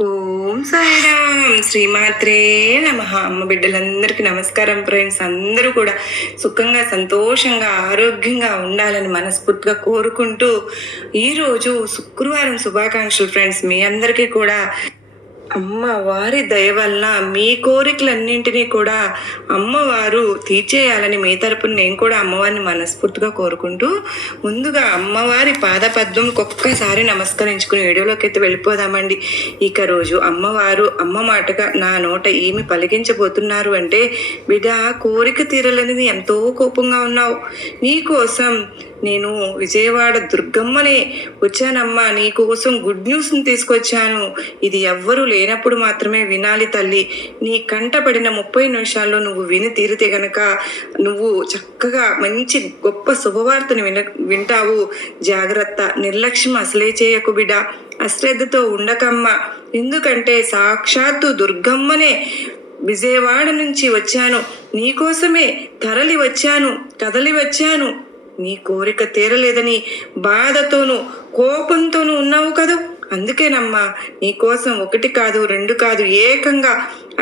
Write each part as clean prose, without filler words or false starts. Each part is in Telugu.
ఓం సాయిరామ్ శ్రీమాత్రే నమః. అమ్మ బిడ్డలందరికీ నమస్కారం ఫ్రెండ్స్. అందరూ కూడా సుఖంగా సంతోషంగా ఆరోగ్యంగా ఉండాలని మనస్ఫూర్తిగా కోరుకుంటూ ఈరోజు శుక్రవారం శుభాకాంక్షలు ఫ్రెండ్స్. మీ అందరికీ కూడా అమ్మవారి దయ వల్ల మీ కోరికలన్నింటినీ కూడా అమ్మవారు తీర్చేయాలని మీ తరపున నేను కూడా అమ్మవారిని మనస్ఫూర్తిగా కోరుకుంటూ ముందుగా అమ్మవారి పాదపద్మంకి ఒక్కసారి నమస్కరించుకుని వీడియోలోకి అయితే వెళ్ళిపోదామండి. ఇక రోజు అమ్మవారు అమ్మ మాటగా నా నోట ఏమి పలికించబోతున్నారు అంటే, బిడ్డ కోరిక తీరలేనిది ఎంతో కోపంగా ఉన్నావు, నీకోసం నేను విజయవాడ దుర్గమ్మనే వచ్చానమ్మా, నీకోసం గుడ్ న్యూస్ని తీసుకొచ్చాను. ఇది ఎవ్వరూ లేనప్పుడు మాత్రమే వినాలి తల్లి. నీ కంట పడిన 30 నిమిషాల్లో నువ్వు విని తీరితే గనక నువ్వు చక్కగా మంచి గొప్ప శుభవార్తని వింటావు. జాగ్రత్త, నిర్లక్ష్యం అసలే చేయకు బిడ్డ, అశ్రద్ధతో ఉండకమ్మా. ఎందుకంటే సాక్షాత్తు దుర్గమ్మనే విజయవాడ నుంచి వచ్చాను, నీకోసమే తరలి వచ్చాను, కదలి వచ్చాను. నీ కోరిక తీరలేదని బాధతోనూ కోపంతోనూ ఉన్నావు కదూ, అందుకేనమ్మా నీకోసం 1 కాదు 2 కాదు ఏకంగా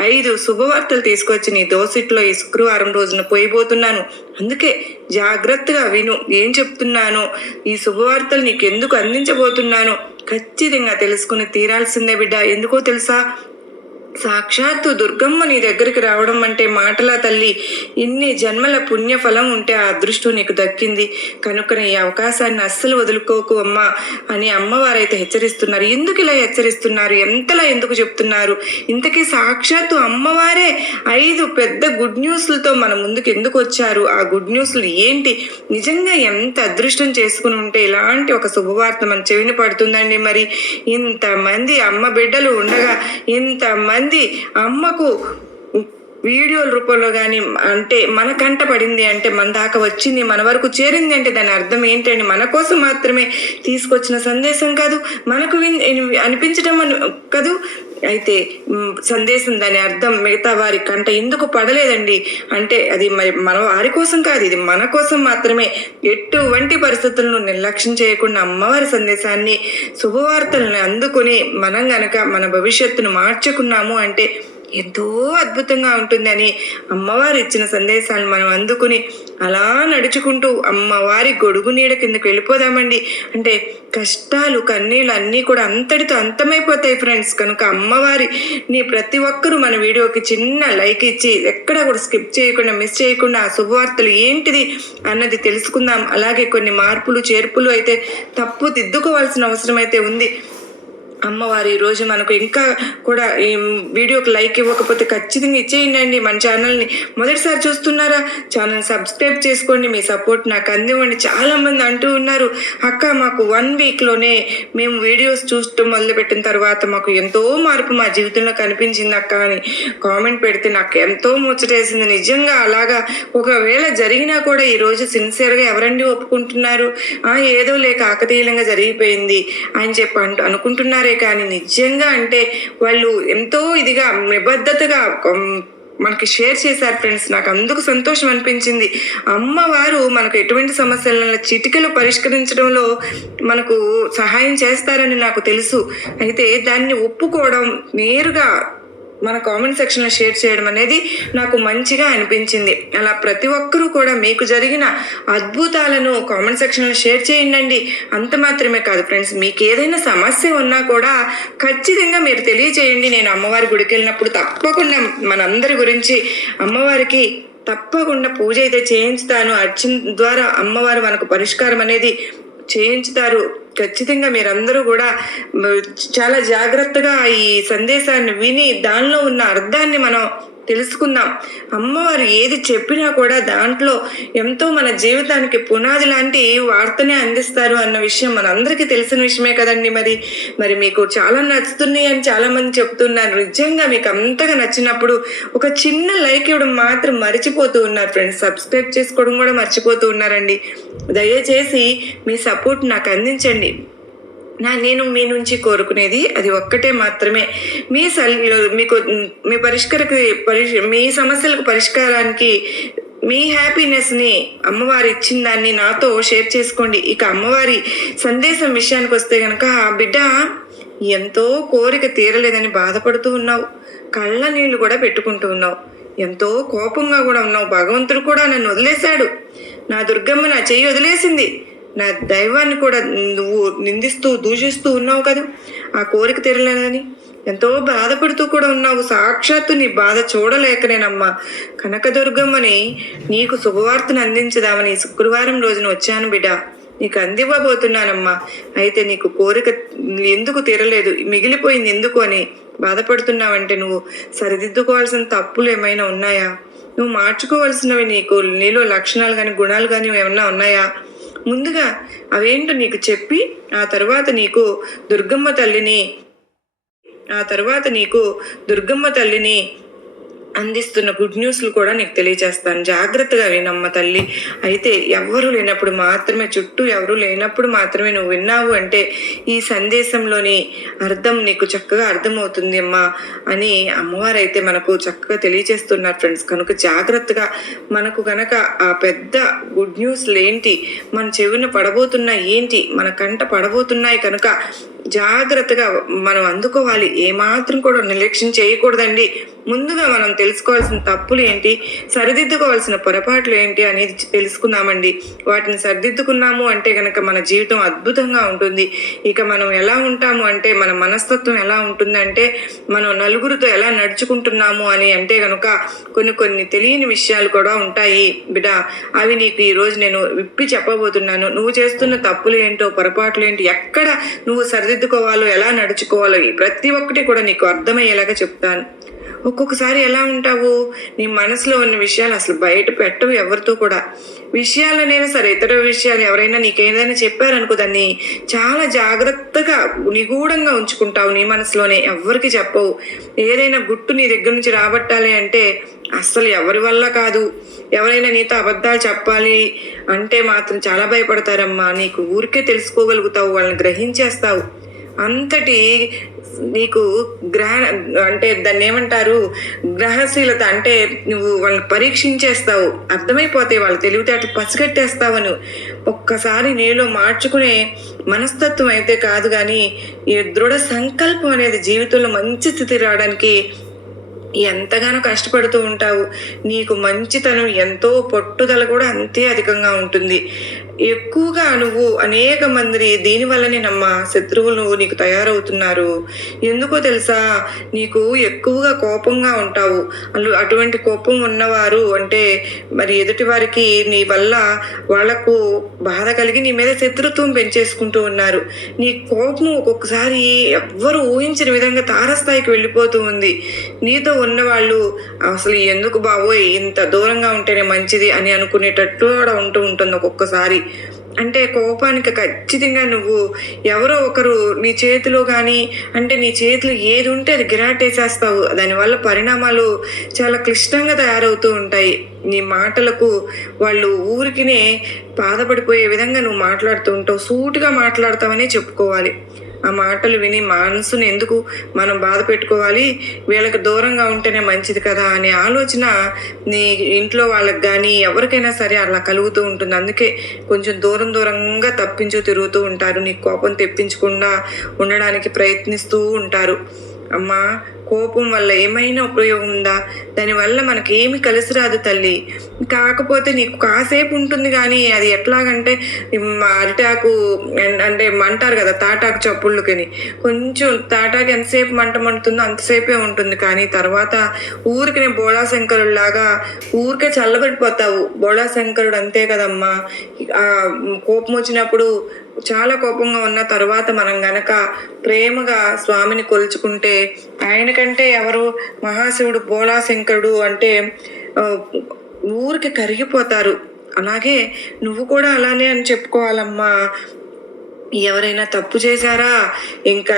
5 శుభవార్తలు తీసుకొచ్చి నీ దోసిట్లో ఈ శుక్రవారం రోజున పోయిపోతున్నాను. అందుకే జాగ్రత్తగా విను, ఏం చెప్తున్నానో, ఈ శుభవార్తలు నీకు ఎందుకు అందించబోతున్నానో ఖచ్చితంగా తెలుసుకుని తీరాల్సిందే బిడ్డ. ఎందుకో తెలుసా, సాక్షాత్తు దుర్గమ్మ నీ దగ్గరికి రావడం అంటే మాటలా తల్లి. ఇన్ని జన్మల పుణ్యఫలం ఉంటే ఆ అదృష్టం నీకు దక్కింది కనుక ఈ అవకాశాన్ని అస్సలు వదులుకోకు అమ్మా అని అమ్మవారైతే హెచ్చరిస్తున్నారు. ఎందుకు ఇలా హెచ్చరిస్తున్నారు, ఎంతలా ఎందుకు చెప్తున్నారు? ఇంతకీ సాక్షాత్తు అమ్మవారే 5 పెద్ద గుడ్ న్యూస్లతో మన ముందుకు ఎందుకు వచ్చారు? ఆ గుడ్ న్యూస్లు ఏంటి? నిజంగా ఎంత అదృష్టం చేసుకుని ఉంటే ఇలాంటి ఒక శుభవార్త మన చెవిని పడుతుందండి. మరి ఇంతమంది అమ్మ బిడ్డలు ఉండగా ఇంతమంది అమ్మకు వీడియోల రూపంలో కానీ అంటే మన కంట పడింది అంటే, మన దాకా వచ్చింది, మన వరకు చేరింది అంటే దాని అర్థం ఏంటండి? మన కోసం మాత్రమే తీసుకొచ్చిన సందేశం కాదు, మనకు అనిపించడం కాదు. అయితే సందేశం దాని అర్థం మిగతా వారి కంట ఎందుకు పడలేదండి అంటే అది మరి మన వారి కోసం కాదు, ఇది మన కోసం మాత్రమే. ఎటువంటి పరిస్థితులను నిర్లక్ష్యం చేయకుండా అమ్మవారి సందేశాన్ని శుభవార్తలను అందుకుని మనం గనక మన భవిష్యత్తును మార్చుకున్నాము అంటే ఎంతో అద్భుతంగా ఉంటుందని అమ్మవారు ఇచ్చిన సందేశాలను మనం అందుకుని అలా నడుచుకుంటూ అమ్మవారి గొడుగు నీడ కిందకి వెళ్ళిపోదామండి. అంటే కష్టాలు కన్నీళ్ళు అన్నీ కూడా అంతటితో అంతమైపోతాయి ఫ్రెండ్స్. కనుక అమ్మవారి నీ ప్రతి ఒక్కరూ మన వీడియోకి చిన్న లైక్ ఇచ్చి ఎక్కడ కూడా స్కిప్ చేయకుండా మిస్ చేయకుండా ఆ శుభవార్తలు ఏంటిది అన్నది తెలుసుకుందాం. అలాగే కొన్ని మార్పులు చేర్పులు అయితే తప్పు దిద్దుకోవాల్సిన అవసరం అయితే ఉంది. అమ్మవారు ఈరోజు మనకు ఇంకా కూడా ఈ వీడియోకి లైక్ ఇవ్వకపోతే ఖచ్చితంగా ఇచ్చేయండి. మన ఛానల్ని మొదటిసారి చూస్తున్నారా, ఛానల్ సబ్స్క్రైబ్ చేసుకోండి, మీ సపోర్ట్ నాకు అందివ్వండి. చాలామంది అంటూ ఉన్నారు, అక్క మాకు 1 వీక్లోనే మేము వీడియోస్ చూడటం మొదలుపెట్టిన తర్వాత మాకు ఎంతో మార్పు మా జీవితంలో కనిపించింది అక్క అని కామెంట్ పెడితే నాకు ఎంతో ముచ్చటేసింది. నిజంగా అలాగా ఒకవేళ జరిగినా కూడా ఈరోజు సిన్సియర్గా ఎవరండి ఒప్పుకుంటున్నారు? ఏదో లేక ఆకతీయంగా జరిగిపోయింది అని చెప్పి అనుకుంటున్నారు. కానీ నిజంగా అంటే వాళ్ళు ఎంతో ఇదిగా నిబద్ధతగా మనకి షేర్ చేశారు ఫ్రెండ్స్. నాకు అందుకు సంతోషం అనిపించింది. అమ్మవారు మనకు ఎటువంటి సమస్యలను చిటికలు పరిష్కరించడంలో మనకు సహాయం చేస్తారని నాకు తెలుసు. అయితే దాన్ని ఒప్పుకోవడం, నేరుగా మన కామెంట్ సెక్షన్లో షేర్ చేయడం అనేది నాకు మంచిగా అనిపించింది. అలా ప్రతి ఒక్కరూ కూడా మీకు జరిగిన అద్భుతాలను కామెంట్ సెక్షన్లో షేర్ చేయండి. అంత మాత్రమే కాదు ఫ్రెండ్స్, మీకు ఏదైనా సమస్య ఉన్నా కూడా ఖచ్చితంగా మీరు తెలియజేయండి. నేను అమ్మవారి గుడికి వెళ్ళినప్పుడు తప్పకుండా మనందరి గురించి అమ్మవారికి తప్పకుండా పూజ అయితే చేయించుతాను. అర్చన ద్వారా అమ్మవారు మనకు పరిష్కారం అనేది చేయించుతారు. ఖచ్చితంగా మీరందరూ కూడా చాలా జాగ్రత్తగా ఈ సందేశాన్ని విని దానిలో ఉన్న అర్థాన్ని మనం తెలుసుకుందాం. అమ్మవారు ఏది చెప్పినా కూడా దాంట్లో ఎంతో మన జీవితానికి పునాది లాంటి వార్తనే అందిస్తారు అన్న విషయం మనందరికీ తెలిసిన విషయమే కదండి. మరి మీకు చాలా నచ్చుతున్నాయి అని చాలామంది చెప్తున్నారు. నిజంగా మీకు అంతగా నచ్చినప్పుడు ఒక చిన్న లైక్ ఇవ్వడం మాత్రం మర్చిపోతూ ఉన్నారు ఫ్రెండ్స్. సబ్స్క్రైబ్ చేసుకోవడం కూడా మర్చిపోతూ ఉన్నారండి. దయచేసి మీ సపోర్ట్ నాకు అందించండి. నేను మీ నుంచి కోరుకునేది అది ఒక్కటే మాత్రమే, మీకు మీ సమస్యలకు పరిష్కారానికి మీ హ్యాపీనెస్ని అమ్మవారు ఇచ్చిన దాన్ని నాతో షేర్ చేసుకోండి. ఇక అమ్మవారి సందేశం విషయానికి వస్తే కనుక, బిడ్డ ఎంతో కోరిక తీరలేదని బాధపడుతూ ఉన్నావు. కళ్ళ నీళ్లు కూడా పెట్టుకుంటూ ఉన్నావు. ఎంతో కోపంగా కూడా ఉన్నావు. భగవంతుడు కూడా నన్ను వదిలేశాడు, నా దుర్గమ్మ నా చెయ్యి వదిలేసింది, నా దైవాన్ని కూడా నువ్వు నిందిస్తూ దూషిస్తూ ఉన్నావు కదా ఆ కోరిక తీరలేదని. ఎంతో బాధపడుతూ కూడా ఉన్నావు. సాక్షాత్తు నీ బాధ చూడలేకనేనమ్మా కనకదుర్గమ్మని నీకు శుభవార్తను అందించదామని శుక్రవారం రోజున వచ్చాను బిడ్డ. నీకు అందివ్వబోతున్నానమ్మా. అయితే నీకు కోరిక ఎందుకు తీరలేదు, మిగిలిపోయింది ఎందుకు అని బాధపడుతున్నావంటే నువ్వు సరిదిద్దుకోవాల్సిన తప్పులు ఏమైనా ఉన్నాయా? నువ్వు మార్చుకోవాల్సినవి నీలో లక్షణాలు కానీ గుణాలు కానీ ఏమన్నా ఉన్నాయా? ముందుగా అవేంటో నీకు చెప్పి ఆ తర్వాత నీకు దుర్గమ్మ తల్లిని అందిస్తున్న గుడ్ న్యూస్లు కూడా నీకు తెలియజేస్తాను. జాగ్రత్తగా వినమ్మ తల్లి. అయితే ఎవరు లేనప్పుడు మాత్రమే, చుట్టూ ఎవరు లేనప్పుడు మాత్రమే నువ్వు విన్నావు అంటే ఈ సందేశంలోని అర్థం నీకు చక్కగా అర్థమవుతుంది అమ్మా అని అమ్మవారు అయితే మనకు చక్కగా తెలియజేస్తున్నారు ఫ్రెండ్స్. కనుక జాగ్రత్తగా మనకు కనుక ఆ పెద్ద గుడ్ న్యూస్లు ఏంటి, మన చెవిన పడబోతున్నాయి ఏంటి, మన కంట పడబోతున్నాయి కనుక జాగ్రత్తగా మనం అందుకోవాలి. ఏమాత్రం కూడా నిర్లక్ష్యం చేయకూడదండి. ముందుగా మనం తెలుసుకోవాల్సిన తప్పులు ఏంటి, సరిదిద్దుకోవాల్సిన పొరపాట్లు ఏంటి అనేది తెలుసుకుందామండి. వాటిని సరిదిద్దుకున్నాము అంటే కనుక మన జీవితం అద్భుతంగా ఉంటుంది. ఇక మనం ఎలా ఉంటాము అంటే మన మనస్తత్వం ఎలా ఉంటుందంటే మనం నలుగురితో ఎలా నడుచుకుంటున్నాము అని అంటే కనుక కొన్ని తెలియని విషయాలు కూడా ఉంటాయి బిడ్డ. అవి నీకు ఈరోజు నేను విప్పి చెప్పబోతున్నాను. నువ్వు చేస్తున్న తప్పులు ఏంటో, పొరపాట్లు ఏంటి, ఎక్కడ నువ్వు సరిదిద్దుకోవాలో, ఎలా నడుచుకోవాలో ప్రతి ఒక్కటి కూడా నీకు అర్థమయ్యేలాగా చెప్తాను. ఒక్కొక్కసారి ఎలా ఉంటావు, నీ మనసులో ఉన్న విషయాలు అసలు బయట పెట్టవు ఎవరితో కూడా. విషయాలనైనా సరే, ఇతర విషయాలు ఎవరైనా నీకేదైనా చెప్పారనుకో దాన్ని చాలా జాగ్రత్తగా నిగూఢంగా ఉంచుకుంటావు నీ మనసులోనే, ఎవరికి చెప్పవు. ఏదైనా గుట్టు నీ దగ్గర నుంచి రాబట్టాలి అంటే అస్సలు ఎవరి వల్ల కాదు. ఎవరైనా నీతో అబద్ధాలు చెప్పాలి అంటే మాత్రం చాలా భయపడతారమ్మా. నీకు ఊరికే తెలుసుకోగలుగుతావు, వాళ్ళని గ్రహించేస్తావు. అంతటి నీకు అంటే దాన్ని ఏమంటారు, గ్రహశీలత అంటే నువ్వు వాళ్ళని పరీక్షించేస్తావు. అర్థమైపోతాయి వాళ్ళ తెలివితేటలు, పసిగట్టేస్తావను. ఒక్కసారి నీలో మార్చుకునే మనస్తత్వం అయితే కాదు కానీ ఈ దృఢ సంకల్పం అనేది జీవితంలో మంచి స్థితి రావడానికి ఎంతగానో కష్టపడుతూ ఉంటావు. నీకు మంచితనం ఎంతో, పట్టుదల కూడా అంతే అధికంగా ఉంటుంది. ఎక్కువగా నువ్వు అనేక మంది దీనివల్లనే శత్రువులు నీకు తయారవుతున్నారు. ఎందుకో తెలుసా, నీకు ఎక్కువగా కోపంగా ఉంటావు. అటువంటి కోపం ఉన్నవారు అంటే మరి ఎదుటి వారికి నీ వల్ల వాళ్లకు బాధ కలిగి నీ మీద శత్రుత్వం పెంచేసుకుంటూ ఉన్నారు. నీ కోపం ఒక్కొక్కసారి ఎవ్వరు ఊహించిన విధంగా తారస్థాయికి వెళ్ళిపోతూ ఉంది. నీతో ఉన్నవాళ్ళు అసలు ఎందుకు బాబోయ్ ఇంత దూరంగా ఉంటేనే మంచిది అని అనుకునేటట్టు కూడా ఉంటుంది ఒక్కొక్కసారి. అంటే కోపానికి ఖచ్చితంగా నువ్వు ఎవరో ఒకరు నీ చేతిలో కానీ అంటే నీ చేతిలో ఏది ఉంటే అది గిరాటేసేస్తావు. దానివల్ల పరిణామాలు చాలా క్లిష్టంగా తయారవుతూ ఉంటాయి. నీ మాటలకు వాళ్ళు ఊరికినే బాధపడిపోయే విధంగా నువ్వు మాట్లాడుతూ ఉంటావు. సూటిగా మాట్లాడతావనే చెప్పుకోవాలి. ఆ మాటలు విని మనసును ఎందుకు మనం బాధ పెట్టుకోవాలి, వీళ్ళకి దూరంగా ఉంటేనే మంచిది కదా అనే ఆలోచన నీ ఇంట్లో వాళ్ళకి కానీ ఎవరికైనా సరే అలా కలుగుతూ ఉంటుంది. అందుకే కొంచెం దూరంగా తప్పించు తిరుగుతూ ఉంటారు. నీ కోపం తెప్పించకుండా ఉండడానికి ప్రయత్నిస్తూ ఉంటారు. అమ్మా, కోపం వల్ల ఏమైనా ఉపయోగం ఉందా? దానివల్ల మనకి ఏమి కలిసి రాదు తల్లి. కాకపోతే నీకు కాసేపు ఉంటుంది కానీ అది ఎట్లాగంటే అరిటాకు అంటే మంటారు కదా తాటాకు చప్పుళ్ళకని, కొంచెం తాటాకు ఎంతసేపు మంటుందో అంతసేపే ఉంటుంది. కానీ తర్వాత ఊరికి బోళాశంకరులాగా ఊరికే చల్లబడిపోతావు. బోళాశంకరుడు అంతే కదమ్మా. కోపం వచ్చినప్పుడు చాలా కోపంగా ఉన్న తర్వాత మనం గనక ప్రేమగా స్వామిని కొలుచుకుంటే ఆయనకంటే ఎవరు, మహాశివుడు బోళాశంకరుడు అంటే ఊరికి కరిగిపోతారు. అలాగే నువ్వు కూడా అలానే అని చెప్పుకోవాలమ్మా. ఎవరైనా తప్పు చేశారా, ఇంకా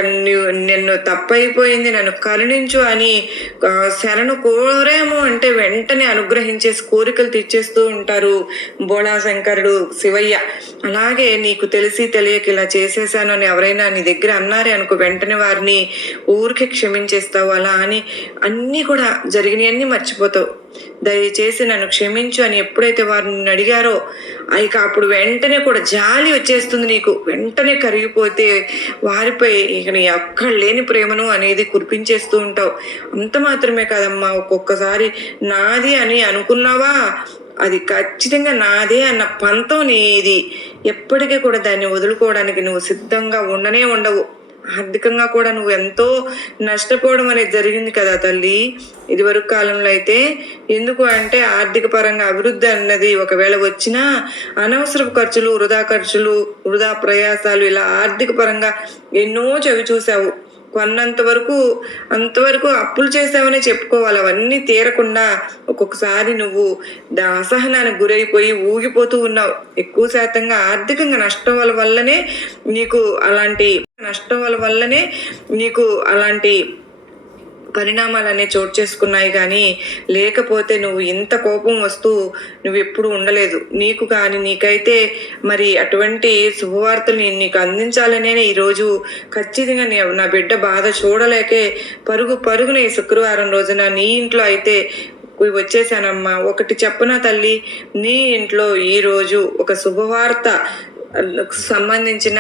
నిన్ను తప్పైపోయింది నన్ను కరుణించు అని శరణు కోరేమో అంటే వెంటనే అనుగ్రహించేసి కోరికలు తీర్చేస్తూ ఉంటారు బోళాశంకరుడు శివయ్య. అలాగే నీకు తెలిసి తెలియక ఇలా చేసేసాను అని ఎవరైనా నీ దగ్గర అన్నారే అనుకో, వెంటనే వారిని ఊరికి క్షమించేస్తావు. అలా అని అన్నీ కూడా జరిగినవన్నీ మర్చిపోతావు. దయచేసి నన్ను క్షమించు అని ఎప్పుడైతే వారు నిన్ను అడిగారో ఇక అప్పుడు వెంటనే కూడా జాలి వచ్చేస్తుంది నీకు. వెంటనే కరిగిపోతే వారిపై ఇక నీ అక్కడ లేని ప్రేమను అనేది కురిపించేస్తూ ఉంటావు. అంత మాత్రమే కాదమ్మా, ఒక్కొక్కసారి నాది అని అనుకున్నావా, అది ఖచ్చితంగా నాదే అన్న పంతం నీది. ఎప్పటికీ కూడా దాన్ని వదులుకోవడానికి నువ్వు సిద్ధంగా ఉండవు. ఆర్థికంగా కూడా నువ్వు ఎంతో నష్టపోవడం అనేది జరిగింది కదా తల్లి. ఇదివరకు కాలంలో అయితే ఎందుకు అంటే ఆర్థిక పరంగా అభివృద్ధి అన్నది ఒకవేళ వచ్చినా అనవసరపు ఖర్చులు, వృధా ప్రయాసాలు, ఇలా ఆర్థిక పరంగా ఎన్నో చవి చూసావు. అంతవరకు అప్పులు చేసావనే చెప్పుకోవాలి. అవన్నీ తీరకుండా ఒక్కొక్కసారి నువ్వు అసహనానికి గురైపోయి ఊగిపోతూ ఉన్నావు. ఎక్కువ శాతంగా ఆర్థికంగా నష్టం వల్లనే నీకు అలాంటి పరిణామాలనే చోటు చేసుకున్నాయి. కానీ లేకపోతే నువ్వు ఇంత కోపం వస్తూ నువ్వు ఎప్పుడు ఉండలేదు. నీకైతే మరి అటువంటి శుభవార్తలు నీకు అందించాలనే ఈరోజు ఖచ్చితంగా నా బిడ్డ బాధ చూడలేకే పరుగున ఈ శుక్రవారం రోజున నీ ఇంట్లో అయితే వచ్చేసానమ్మా. ఒకటి చెప్పనా తల్లి, నీ ఇంట్లో ఈరోజు ఒక శుభవార్త సంబంధించిన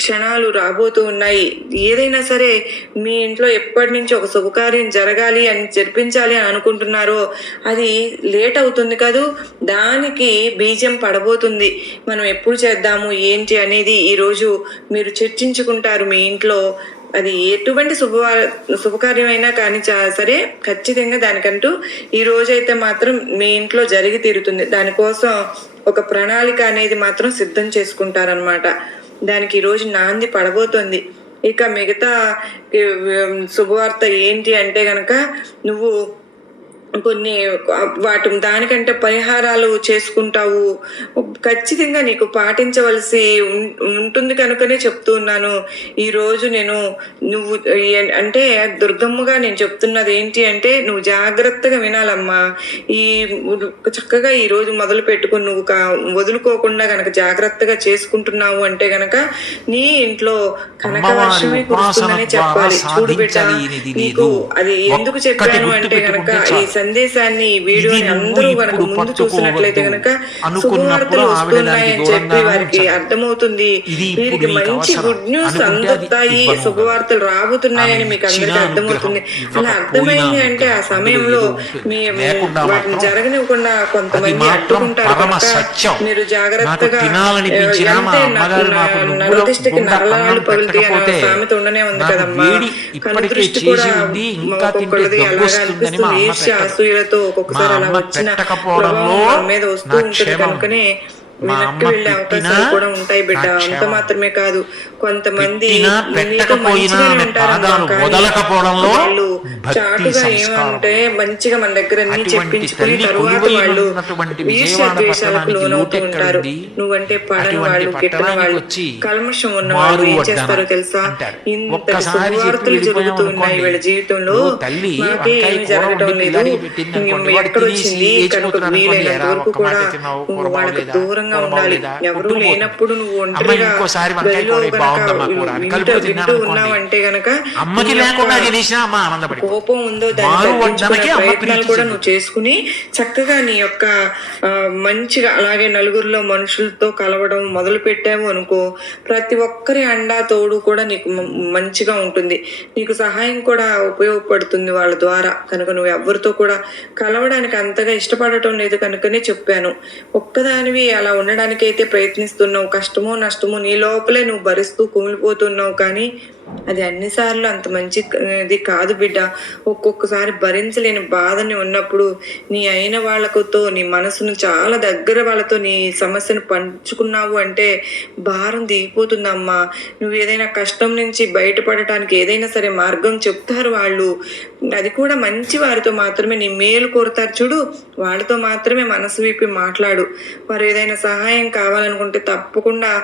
క్షణాలు రాబోతూ ఉన్నాయి. ఏదైనా సరే మీ ఇంట్లో ఎప్పటి నుంచి ఒక శుభకార్యం జరగాలి అని జరిపించాలి అని అనుకుంటున్నారో అది లేట్ అవుతుంది కదూ, దానికి బీజం పడబోతుంది. మనం ఎప్పుడు చేద్దాము ఏంటి అనేది ఈరోజు మీరు చర్చించుకుంటారు మీ ఇంట్లో. అది ఎటువంటి శుభకార్యమైనా కానీ సరే ఖచ్చితంగా దానికంటూ ఈ రోజైతే మాత్రం మీ ఇంట్లో జరిగి తీరుతుంది. దానికోసం ఒక ప్రణాళిక అనేది మాత్రం సిద్ధం చేసుకుంటారనమాట. దానికి ఈరోజు నాంది పడబోతోంది. ఇక మిగతా శుభవార్త ఏంటి అంటే గనక నువ్వు కొన్ని దానికంటే పరిహారాలు చేసుకుంటావు. ఖచ్చితంగా నీకు పాటించవలసి ఉంటుంది కనుకనే చెప్తూ ఉన్నాను. ఈరోజు నువ్వు అంటే దుర్గమ్మగా నేను చెప్తున్నది ఏంటి అంటే నువ్వు జాగ్రత్తగా వినాలమ్మా. చక్కగా ఈరోజు మొదలు పెట్టుకుని నువ్వు వదులుకోకుండా గనక జాగ్రత్తగా చేసుకుంటున్నావు అంటే గనక నీ ఇంట్లో కనకవర్షమే కురుస్తుందనే చెప్పాలి. చూడు బిడ్డ, నీకు అది ఎందుకు చెప్పాను అంటే గనక ఈ సందేశాన్ని వీడియోని అందరూ కనుక ముందు చూసినట్లయితే కనుక శుభవార్తలు వస్తున్నాయని చెప్పి వారికి అర్థమవుతుంది. వీరికి మంచి గుడ్ న్యూస్ అందుతాయి, శుభవార్తలు రాబోతున్నాయని మీకు అందరికీ అర్థమవుతుంది. అలా అర్థమైంది అంటే ఆ సమయంలో వాటిని జరగనివ్వకుండా కొంతమంది అడ్డుకుంటారు కనుక మీరు జాగ్రత్తగా నరదిష్టికి నరలాలు పగులుతాయి అన్న సామెత ఉండనే ఉంది కదమ్మా. కనుదృష్టి కూడా ఒక్కొక్కరిది అలాగా అనిపిస్తుంది. ఈర్ష్య అసూయలతో ఒక్కొక్కసారి అలా వచ్చిన ప్రభావం మీద వస్తూ ఉంటుంది కనుకనే వెనక్కి వెళ్లే అవకాశాలు కూడా ఉంటాయి బిడ్డ. అంత మాత్రమే కాదు, కొంతమంది నీతో మంచిగానే ఉంటారమ్మా, వాళ్ళు చాటుగా ఏమంటే మంచిగా మన దగ్గర అన్ని చెప్పించుకుని తరువాత వాళ్ళు ఈర్ష్య ద్వేషాలకు లోనవుతూ ఉంటారు. నువ్వంటే పడని వాళ్ళు, గిట్టని వాళ్ళు, కల్మషం ఉన్న వాళ్ళు ఏం చేస్తారో తెలుసా? ఇంత శుభవార్తలు జరుగుతూ ఉన్నాయి వీళ్ళ జీవితంలో, మాకే ఏమి జరగటం లేదు, ఎక్కడొచ్చింది కనుక వీలైనంత వరకు కూడా నువ్వు వాళ్ళకి దూరంగా ఉండాలి. ఎవరు లేనప్పుడు నువ్వు ఒంటరిగా వింటూ ఉన్నావంటే గనక కోపం ఉందో దాన్ని తగ్గించుకునే ప్రయత్నాలు కూడా నువ్వు చేసుకుని చక్కగా నీ యొక్క మంచిగా అలాగే నలుగురిలో మనుషులతో కలవడం మొదలు పెట్టావు అనుకో, ప్రతి ఒక్కరి అండా తోడు కూడా నీకు మంచిగా ఉంటుంది. నీకు సహాయం కూడా ఉపయోగపడుతుంది వాళ్ళ ద్వారా. కనుక నువ్వు ఎవరితో కూడా కలవడానికి అంతగా ఇష్టపడటం లేదు కనుకనే చెప్పాను. ఒక్కదానివి అలా ఉండడానికైతే ప్రయత్నిస్తున్నావు. కష్టమో నష్టమో నీ లోపలే నువ్వు భరిస్తూ కుమిలిపోతున్నావు. కానీ అది అన్నిసార్లు అంత మంచిది కాదు బిడ్డ. ఒక్కొక్కసారి భరించలేని బాధని ఉన్నప్పుడు నీ అయిన వాళ్ళతో నీ మనసును చాలా దగ్గర వాళ్ళతో నీ సమస్యను పంచుకున్నావు అంటే భారం దిగిపోతుందమ్మా. నువ్వు ఏదైనా కష్టం నుంచి బయటపడటానికి ఏదైనా సరే మార్గం చెప్తారు వాళ్ళు. అది కూడా మంచి వారితో మాత్రమే నీ మేలు కోరుతారు చూడు, వాళ్ళతో మాత్రమే మనసు విప్పి మాట్లాడు. వారు ఏదైనా సహాయం కావాలనుకుంటే తప్పకుండా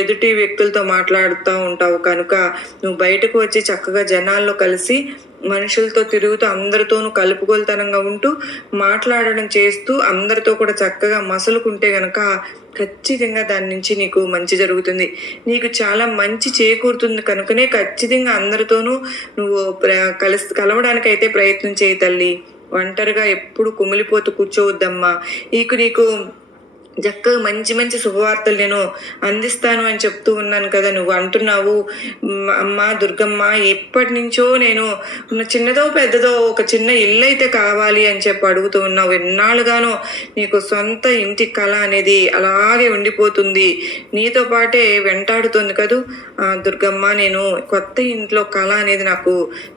ఎదుటి వ్యక్తులతో మాట్లాడుతూ ఉంటావు. కనుక నువ్వు బయటకు వచ్చి చక్కగా జనాల్లో కలిసి మనుషులతో తిరుగుతూ అందరితోనూ కలుపుగోలుతనంగా ఉంటూ మాట్లాడడం చేస్తూ అందరితో కూడా చక్కగా మసలుకుంటే గనక ఖచ్చితంగా దాని నుంచి నీకు మంచి జరుగుతుంది. నీకు చాలా మంచి చేకూరుతుంది కనుకనే ఖచ్చితంగా అందరితోనూ నువ్వు కలవడానికైతే ప్రయత్నం చేయి తల్లి. ఒంటరిగా ఎప్పుడు కుమిలిపోతూ కూర్చోవద్దమ్మా. నీకు చక్కగా మంచి మంచి శుభవార్తలు నేను అందిస్తాను అని చెప్తూ ఉన్నాను కదా. నువ్వు అంటున్నావు అమ్మ దుర్గమ్మ ఎప్పటి నుంచో నేను చిన్నదో పెద్దదో ఒక చిన్న ఇల్లు అయితే కావాలి అని చెప్పి అడుగుతూ ఉన్నావు. ఎన్నాళ్ళుగానో నీకు సొంత ఇంటి కళ అనేది అలాగే ఉండిపోతుంది, నీతో పాటే వెంటాడుతుంది కదూ దుర్గమ్మ. నేను కొత్త ఇంట్లో కళ అనేది నాకు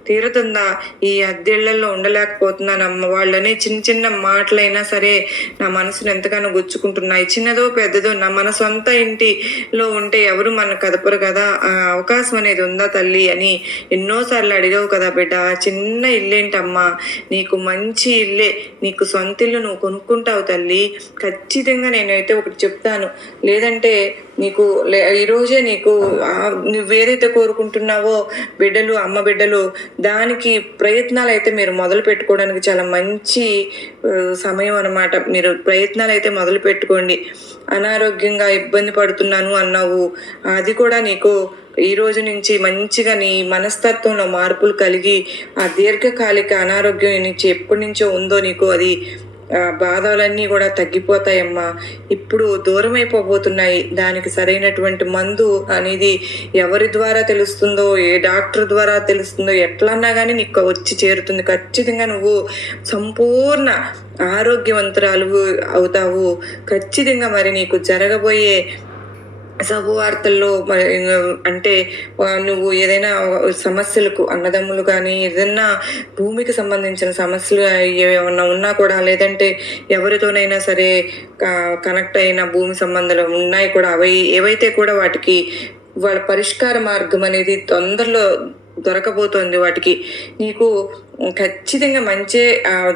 తీరుతుందా? ఈ అద్దెళ్లలో ఉండలేకపోతున్నానమ్మ. వాళ్ళనే చిన్న చిన్న మాటలైనా సరే నా మనసును ఎంతగానో గుచ్చుకుంటున్నాయి. చిన్నదో పెద్దదో మన సొంత ఇంటిలో ఉంటే ఎవరు మన కదపరు కదా. ఆ అవకాశం అనేది ఉందా తల్లి అని ఎన్నోసార్లు అడిగావు కదా బిడ్డ. చిన్న ఇల్లేంటమ్మా, నీకు మంచి ఇల్లే, నీకు సొంత ఇల్లు నువ్వు కొనుక్కుంటావు తల్లి. ఖచ్చితంగా నేనైతే ఒకటి చెప్తాను, లేదంటే నీకు ఈరోజే నీకు నువ్వేదైతే కోరుకుంటున్నావో బిడ్డలు, అమ్మ బిడ్డలు, దానికి ప్రయత్నాలు అయితే మీరు మొదలు పెట్టుకోవడానికి చాలా మంచి సమయం అన్నమాట. మీరు ప్రయత్నాలు అయితే మొదలు పెట్టుకోండి. అనారోగ్యంగా ఇబ్బంది పడుతున్నాను అన్నావు, అది కూడా నీకు ఈ రోజు నుంచి మంచిగా నీ మనస్తత్వంలో మార్పులు కలిగి ఆ దీర్ఘకాలిక అనారోగ్యం నుంచి ఎప్పటి నుంచో ఉందో నీకు అది బాధలన్నీ కూడా తగ్గిపోతాయమ్మా. ఇప్పుడు దూరం అయిపోబోతున్నాయి. దానికి సరైనటువంటి మందు అనేది ఎవరి ద్వారా తెలుస్తుందో, ఏ డాక్టర్ ద్వారా తెలుస్తుందో, ఎట్లన్నా కానీ నీకు వచ్చి చేరుతుంది. ఖచ్చితంగా నువ్వు సంపూర్ణ ఆరోగ్యవంతురాలు అవుతావు. ఖచ్చితంగా మరి నీకు జరగబోయే శుభవార్తల్లో అంటే నువ్వు ఏదైనా సమస్యలకు, అన్నదమ్ములు కానీ ఏదైనా భూమికి సంబంధించిన సమస్యలు ఏమన్నా ఉన్నా కూడా, లేదంటే ఎవరితోనైనా సరే కనెక్ట్ అయిన భూమి సంబంధాలు ఉన్నాయి కూడా, ఏవైతే కూడా వాటికి వాళ్ళ పరిష్కార మార్గం అనేది తొందరలో దొరకబోతోంది. వాటికి నీకు ఖచ్చితంగా మంచి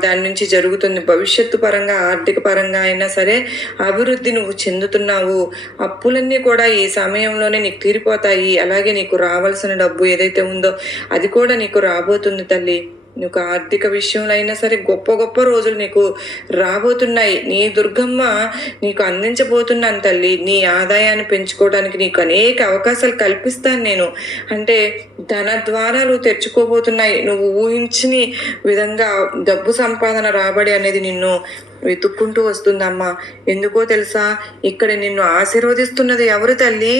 దాని నుంచి జరుగుతుంది. భవిష్యత్తు పరంగా, ఆర్థిక పరంగా అయినా సరే అభివృద్ధి నువ్వు చెందుతున్నావు. అప్పులన్నీ కూడా ఈ సమయంలోనే నీకు తీరిపోతాయి. అలాగే నీకు రావాల్సిన డబ్బు ఏదైతే ఉందో అది కూడా నీకు రాబోతుంది తల్లి. నీకు ఆర్థిక విషయంలో అయినా సరే గొప్ప గొప్ప రోజులు నీకు రాబోతున్నాయి. నీ దుర్గమ్మ నీకు అందించబోతున్నాను తల్లి. నీ ఆదాయాన్ని పెంచుకోవడానికి నీకు అనేక అవకాశాలు కల్పిస్తాను నేను. అంటే ధన ద్వారాలు తెరుచుకోబోతున్నాయి. నువ్వు ఊహించిన విధంగా డబ్బు సంపాదన, రాబడి అనేది నిన్ను వెతుక్కుంటూ వస్తుందమ్మా. ఎందుకో తెలుసా, ఇక్కడ నిన్ను ఆశీర్వదిస్తున్నది ఎవరు తల్లి?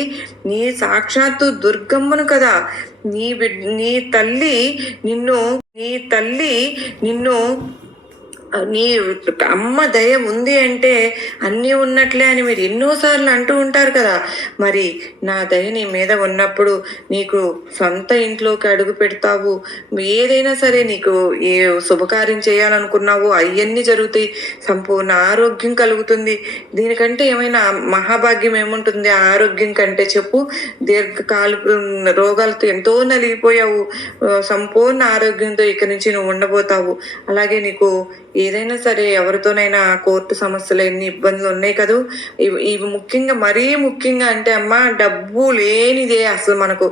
నీ సాక్షాత్తు దుర్గమ్మను కదా. నీ తల్లి నిన్ను నీ అమ్మ దయ ఉంది అంటే అన్నీ ఉన్నట్లే అని మీరు ఎన్నోసార్లు అంటూ ఉంటారు కదా. మరి నా దయ నీ మీద ఉన్నప్పుడు నీకు సొంత ఇంట్లోకి అడుగు పెడతావు. ఏదైనా సరే నీకు ఏ శుభకార్యం చేయాలనుకున్నావో అవన్నీ జరుగుతాయి. సంపూర్ణ ఆరోగ్యం కలుగుతుంది. దీనికంటే ఏమైనా మహాభాగ్యం ఏముంటుంది ఆరోగ్యం కంటే చెప్పు? దీర్ఘకాల రోగాలతో ఎంతో నలిగిపోయావు. సంపూర్ణ ఆరోగ్యంతో ఇక్కడి నుంచి నువ్వు ఉండబోతావు. అలాగే నీకు ఏదైనా సరే ఎవరితోనైనా కోర్టు సమస్యలు ఎన్ని ఇబ్బందులు ఉన్నాయి కదూ. ఇవి ముఖ్యంగా, మరీ ముఖ్యంగా అంటే అమ్మ, డబ్బు లేనిదే అసలు మనకు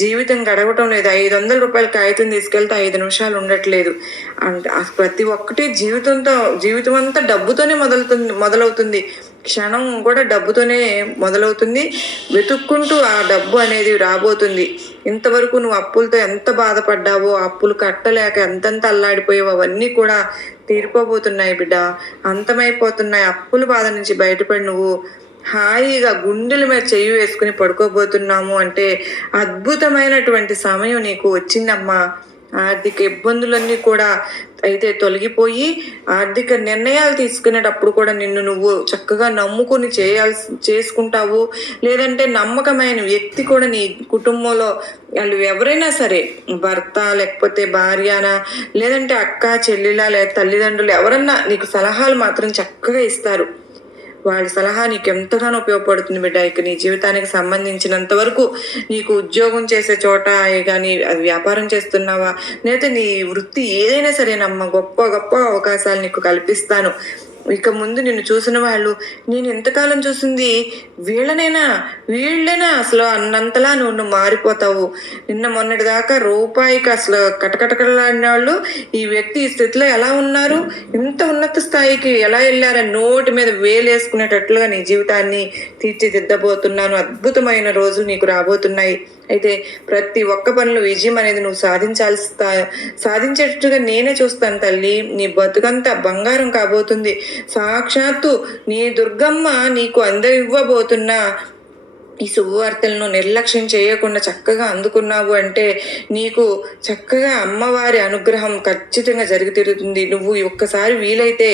జీవితం గడవటం లేదు. 500 రూపాయల కాగితం తీసుకెళ్తే 5 నిమిషాలు ఉండట్లేదు. అంటే ప్రతి ఒక్కటి జీవితం అంతా డబ్బుతోనే మొదలవుతుంది. క్షణం కూడా డబ్బుతోనే మొదలవుతుంది. వెతుక్కుంటూ ఆ డబ్బు అనేది రాబోతుంది. ఇంతవరకు నువ్వు అప్పులతో ఎంత బాధపడ్డావో, అప్పులు కట్టలేక ఎంతెంత అల్లాడిపోయావో అవన్నీ కూడా తీరిపోబోతున్నాయి బిడ్డ. అంతమైపోతున్నాయి. అప్పుల బాధ నుంచి బయటపడి నువ్వు హాయిగా గుండెల మీద చెయ్యి వేసుకుని పడుకోబోతున్నాము అంటే అద్భుతమైనటువంటి సమయం నీకు వచ్చిందమ్మా. ఆర్థిక ఇబ్బందులన్నీ కూడా అయితే తొలగిపోయి ఆర్థిక నిర్ణయాలు తీసుకునేటప్పుడు కూడా నిన్ను నువ్వు చక్కగా నమ్ముకుని చేసుకుంటావు. లేదంటే నమ్మకమైన వ్యక్తి కూడా నీ కుటుంబంలో వాళ్ళు ఎవరైనా సరే, భర్త లేకపోతే భార్యనా, లేదంటే అక్క చెల్లిలా, లేదా తల్లిదండ్రులు ఎవరన్నా నీకు సలహాలు మాత్రం చక్కగా ఇస్తారు. వాళ్ళ సలహా నీకు ఎంతగానో ఉపయోగపడుతుంది బిడ్డ. ఇక నీ జీవితానికి సంబంధించినంత వరకు నీకు ఉద్యోగం చేసే చోట కానీ, అది వ్యాపారం చేస్తున్నావా, లేదా నీ వృత్తి ఏదైనా సరేనమ్మా, గొప్ప గొప్ప అవకాశాలు నీకు కల్పిస్తాను. ఇక ముందు నిన్ను చూసిన వాళ్ళు, నేను ఎంతకాలం చూసింది వీళ్ళేనా అసలు అన్నంతలా నువ్వు మారిపోతావు. నిన్న మొన్నటి దాకా రూపాయికి అసలు కటకటకలాడిన వాళ్ళు ఈ వ్యక్తి ఈ స్థితిలో ఎలా ఉన్నారు, ఇంత ఉన్నత స్థాయికి ఎలా వెళ్ళారని నోటి మీద వేలేసుకునేటట్లుగా నీ జీవితాన్ని తీర్చిదిద్దబోతున్నాను. అద్భుతమైన రోజులు నీకు రాబోతున్నాయి. అయితే ప్రతి ఒక్క పనిలో విజయం అనేది నువ్వు సాధించేటట్టుగా నేనే చూస్తాను తల్లి. నీ బతుకంతా బంగారం కాబోతుంది. సాక్షాత్తు నీ దుర్గమ్మ నీకు అందరివ్వబోతున్న ఈ శుభవార్తలను నిర్లక్ష్యం చేయకుండా చక్కగా అందుకున్నావు అంటే నీకు చక్కగా అమ్మవారి అనుగ్రహం ఖచ్చితంగా జరిగి తీరుతుంది. నువ్వు ఒక్కసారి వీలైతే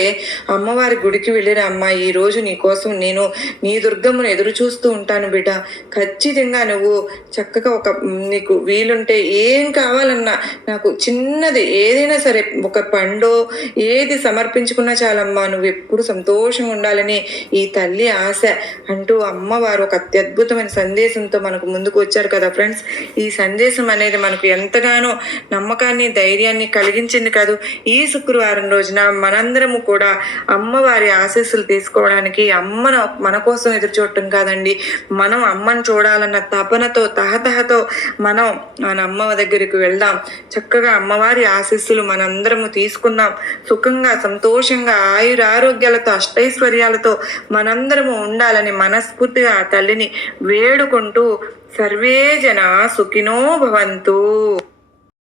అమ్మవారి గుడికి వెళ్ళిరా అమ్మ. ఈరోజు నీ కోసం నేను నీ దుర్గమ్మను ఎదురు చూస్తూ ఉంటాను బిడ్డ. ఖచ్చితంగా నువ్వు చక్కగా నీకు వీలుంటే ఏం కావాలన్నా నాకు చిన్నది ఏదైనా సరే, ఒక పండో ఏది సమర్పించుకున్నా చాలమ్మా, నువ్వు ఎప్పుడు సంతోషంగా ఉండాలని ఈ తల్లి ఆశ అంటూ అమ్మవారు ఒక అత్యద్భుతమైన సందేశంతో మనకు ముందుకు వచ్చారు కదా ఫ్రెండ్స్. ఈ సందేశం అనేది మనకు ఎంతగానో నమ్మకాన్ని, ధైర్యాన్ని కలిగించింది కాదు. ఈ శుక్రవారం రోజున మనందరము కూడా అమ్మవారి ఆశీస్సులు తీసుకోవడానికి అమ్మను మన కోసం ఎదురు చూడటం కాదండి, మనం అమ్మను చూడాలన్న తపనతో, తహతహతో మనం మన అమ్మ దగ్గరికి వెళ్దాం. చక్కగా అమ్మవారి ఆశీస్సులు మనందరము తీసుకుందాం. సుఖంగా, సంతోషంగా, ఆయురారోగ్యాలతో, అష్టైశ్వర్యాలతో మనందరము ఉండాలని మనస్ఫూర్తిగా ఆ తల్లిని వేడుకుంటూ సర్వే జన సుఖినో భవంతు.